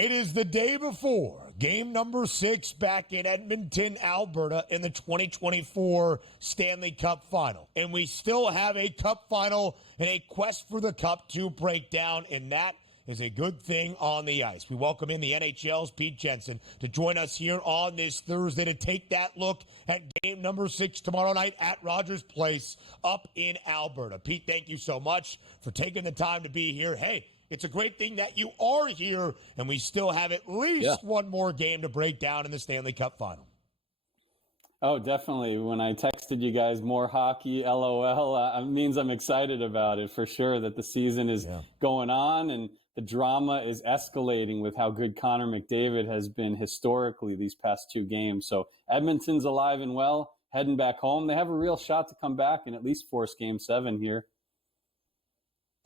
It is the day before game number 6 back in Edmonton, Alberta in the 2024 Stanley Cup Final. And we still have a Cup Final and a quest for the Cup to break down, and that is a good thing on the ice. We welcome in the NHL's Pete Jensen to join us here on this Thursday to take that look at game number 6 tomorrow night at Rogers Place up in Alberta. Pete, thank you so much for taking the time to be here. Hey, it's a great thing that you are here, and we still have at least one more game to break down in the Stanley Cup Final. Oh, definitely. When I texted you guys more hockey, LOL, it means I'm excited about it for sure, that the season is going on and the drama is escalating with how good Connor McDavid has been historically these past 2 games. So Edmonton's alive and well, heading back home. They have a real shot to come back and at least force Game 7 here.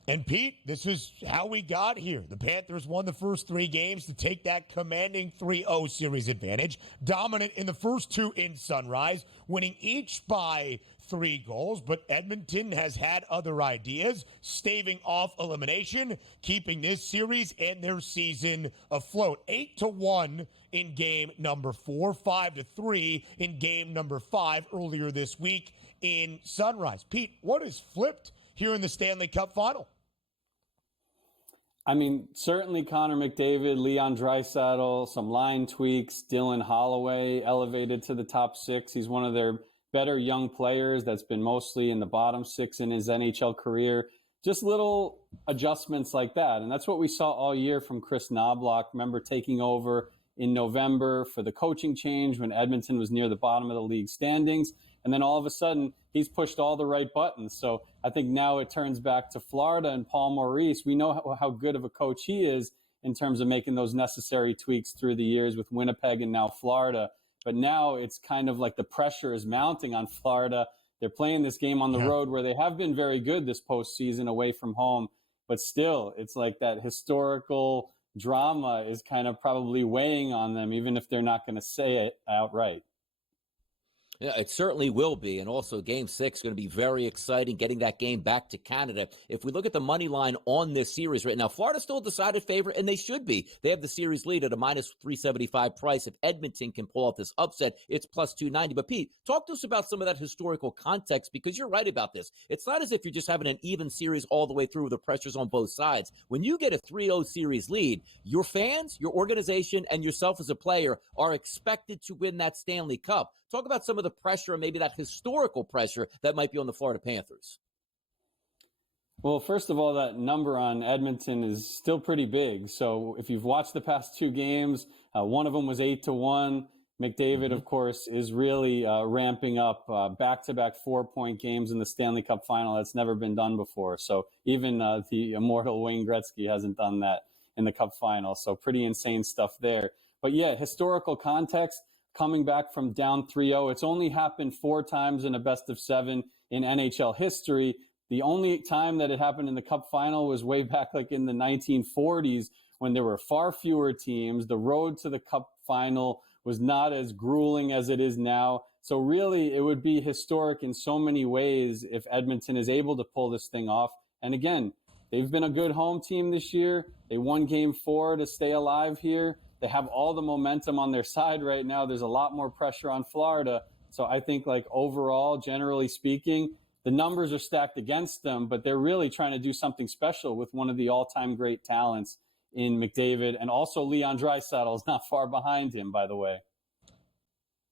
And Pete, this is how we got here. The Panthers won the first 3 games to take that commanding 3-0 series advantage. Dominant in the first 2 in Sunrise, winning each by 3 goals. But Edmonton has had other ideas, staving off elimination, keeping this series and their season afloat. 8-1 in game number 4, 5-3 in game number 5 earlier this week in Sunrise. Pete, what has flipped here in the Stanley Cup Final? I mean, certainly Connor McDavid, Leon Draisaitl, some line tweaks, Dylan Holloway elevated to the top 6. He's one of their better young players that's been mostly in the bottom 6 in his NHL career. Just little adjustments like that. And that's what we saw all year from Chris Knobloch. Remember taking over in November for the coaching change when Edmonton was near the bottom of the league standings. And then all of a sudden, he's pushed all the right buttons. So I think now it turns back to Florida and Paul Maurice. We know how good of a coach he is in terms of making those necessary tweaks through the years with Winnipeg and now Florida. But now it's kind of like the pressure is mounting on Florida. They're playing this game on the road where they have been very good this postseason away from home. But still, it's like that historical drama is kind of probably weighing on them, even if they're not going to say it outright. Yeah, it certainly will be. And also Game 6 is going to be very exciting, getting that game back to Canada. If we look at the money line on this series right now, Florida's still a decided favorite, and they should be. They have the series lead at a minus 375 price. If Edmonton can pull off this upset, it's plus 290. But Pete, talk to us about some of that historical context, because you're right about this. It's not as if you're just having an even series all the way through with the pressures on both sides. When you get a 3-0 series lead, your fans, your organization, and yourself as a player are expected to win that Stanley Cup. Talk about some of the pressure and maybe that historical pressure that might be on the Florida Panthers. Well, first of all, that number on Edmonton is still pretty big. So if you've watched the past 2 games, one of them was 8-1. McDavid, of course, is really ramping up back-to-back 4-point games in the Stanley Cup Final. That's never been done before. So even the immortal Wayne Gretzky hasn't done that in the Cup Final. So pretty insane stuff there. But yeah, historical context. Coming back from down 3-0. It's only happened 4 times in a best-of-7 in NHL history. The only time that it happened in the Cup Final was way back like in the 1940s when there were far fewer teams. The road to the Cup Final was not as grueling as it is now. So really, it would be historic in so many ways if Edmonton is able to pull this thing off. And again, they've been a good home team this year. They won Game 4 to stay alive here. They have all the momentum on their side right now. There's a lot more pressure on Florida. So I think like overall, generally speaking, the numbers are stacked against them, but they're really trying to do something special with one of the all-time great talents in McDavid. And also Leon Draisaitl is not far behind him, by the way.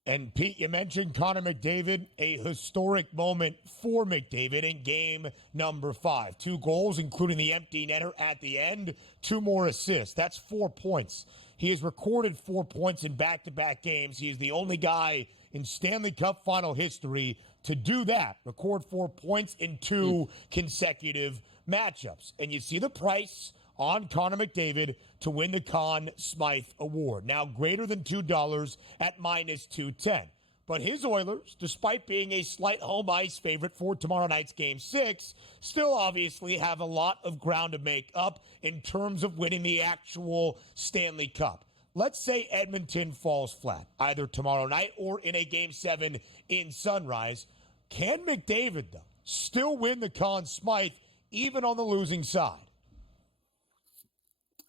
And Pete, you mentioned Connor McDavid, a historic moment for McDavid in game number 5. 2 goals, including the empty netter at the end, 2 more assists. That's 4 points. He has recorded 4 points in back-to-back games. He is the only guy in Stanley Cup Final history to do that, record 4 points in 2 consecutive matchups. And you see the price on Connor McDavid to win the Conn Smythe Award. Now greater than $2 at minus 210. But his Oilers, despite being a slight home ice favorite for tomorrow night's Game 6, still obviously have a lot of ground to make up in terms of winning the actual Stanley Cup. Let's say Edmonton falls flat, either tomorrow night or in a Game 7 in Sunrise. Can McDavid, though, still win the Conn Smythe even on the losing side?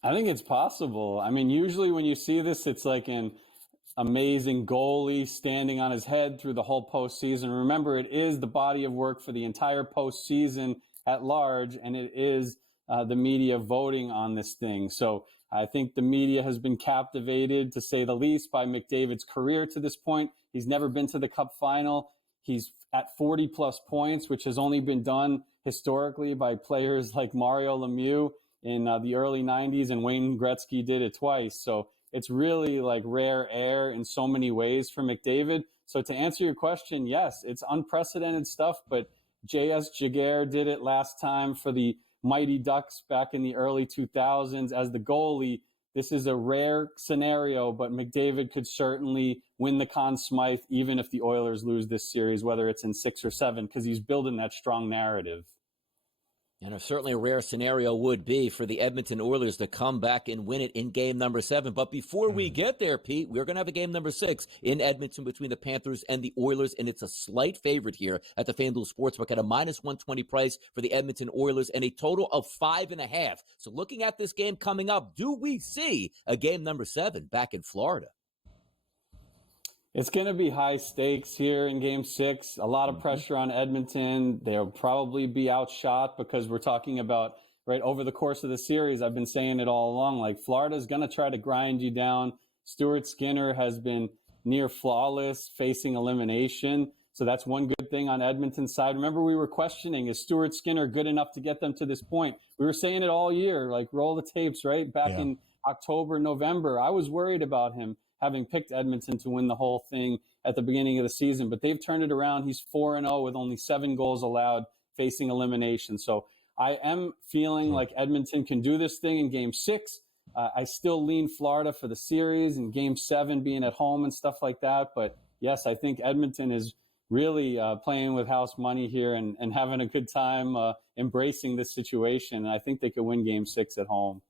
I think it's possible. I mean, usually when you see this, it's like an amazing goalie standing on his head through the whole postseason. Remember, it is the body of work for the entire postseason at large, and it is the media voting on this thing. So I think the media has been captivated, to say the least, by McDavid's career to this point. He's never been to the Cup Final. He's at 40-plus points, which has only been done historically by players like Mario Lemieux in the early 90s, and Wayne Gretzky did it twice. So it's really like rare air in so many ways for McDavid. So to answer your question, yes, it's unprecedented stuff, but J.S. Jaguar did it last time for the Mighty Ducks back in the early 2000s as the goalie. This is a rare scenario, but McDavid could certainly win the Conn Smythe even if the Oilers lose this series, whether it's in 6 or 7, because he's building that strong narrative. And certainly a rare scenario would be for the Edmonton Oilers to come back and win it in game number 7. But before we get there, Pete, we're going to have a game number 6 in Edmonton between the Panthers and the Oilers, and it's a slight favorite here at the FanDuel Sportsbook at a -120 price for the Edmonton Oilers and a total of 5.5. So looking at this game coming up, do we see a game number 7 back in Florida? It's going to be high stakes here in Game 6. A lot of pressure on Edmonton. They'll probably be outshot because we're talking about, right, over the course of the series, I've been saying it all along, like Florida's going to try to grind you down. Stuart Skinner has been near flawless, facing elimination. So that's one good thing on Edmonton's side. Remember, we were questioning, is Stuart Skinner good enough to get them to this point? We were saying it all year, like roll the tapes, right? Back in October, November, I was worried about him, having picked Edmonton to win the whole thing at the beginning of the season. But they've turned it around. He's 4-0 with only 7 goals allowed, facing elimination. So I am feeling like Edmonton can do this thing in Game 6. I still lean Florida for the series and Game 7 being at home and stuff like that. But yes, I think Edmonton is really playing with house money here and having a good time embracing this situation. And I think they could win Game 6 at home.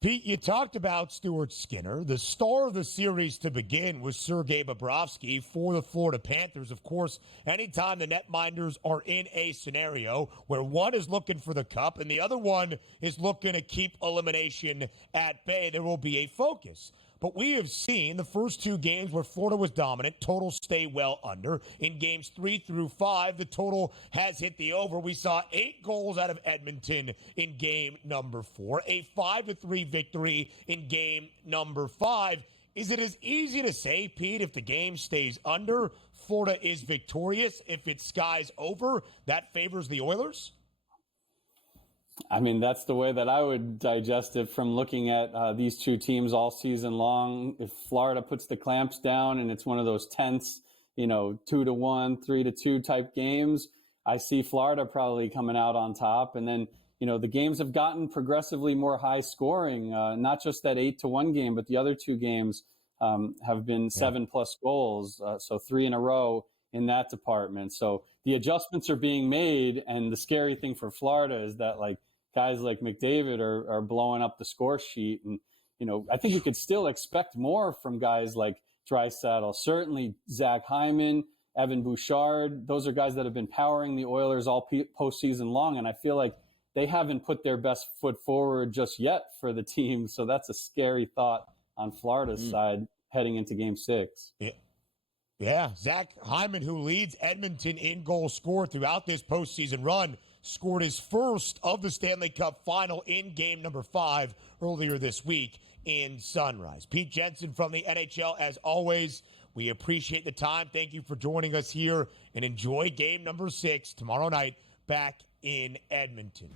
Pete, you talked about Stuart Skinner. The star of the series to begin was Sergei Bobrovsky for the Florida Panthers. Of course, anytime the netminders are in a scenario where one is looking for the cup and the other one is looking to keep elimination at bay, there will be a focus. But we have seen the first 2 games where Florida was dominant, total stay well under. In games 3 through 5, the total has hit the over. We saw 8 goals out of Edmonton in game number 4, a 5-3 victory in game number 5. Is it as easy to say, Pete, if the game stays under, Florida is victorious? If it skies over, that favors the Oilers? I mean, that's the way that I would digest it from looking at these 2 teams all season long. If Florida puts the clamps down and it's one of those tense, 2-1, 3-2 type games, I see Florida probably coming out on top. And then, the games have gotten progressively more high scoring, not just that 8-1 game, but the other 2 games have been 7+ goals. So 3 in a row in that department. So the adjustments are being made. And the scary thing for Florida is that guys like McDavid are blowing up the score sheet. And, I think you could still expect more from guys like Draisaitl, certainly Zach Hyman, Evan Bouchard. Those are guys that have been powering the Oilers all postseason long. And I feel like they haven't put their best foot forward just yet for the team. So that's a scary thought on Florida's side heading into Game 6. Yeah, Zach Hyman, who leads Edmonton in goals scored throughout this postseason run, scored his first of the Stanley Cup Final in game number 5 earlier this week in Sunrise. Pete Jensen from the NHL, as always, we appreciate the time. Thank you for joining us here, and enjoy game number 6 tomorrow night back in Edmonton.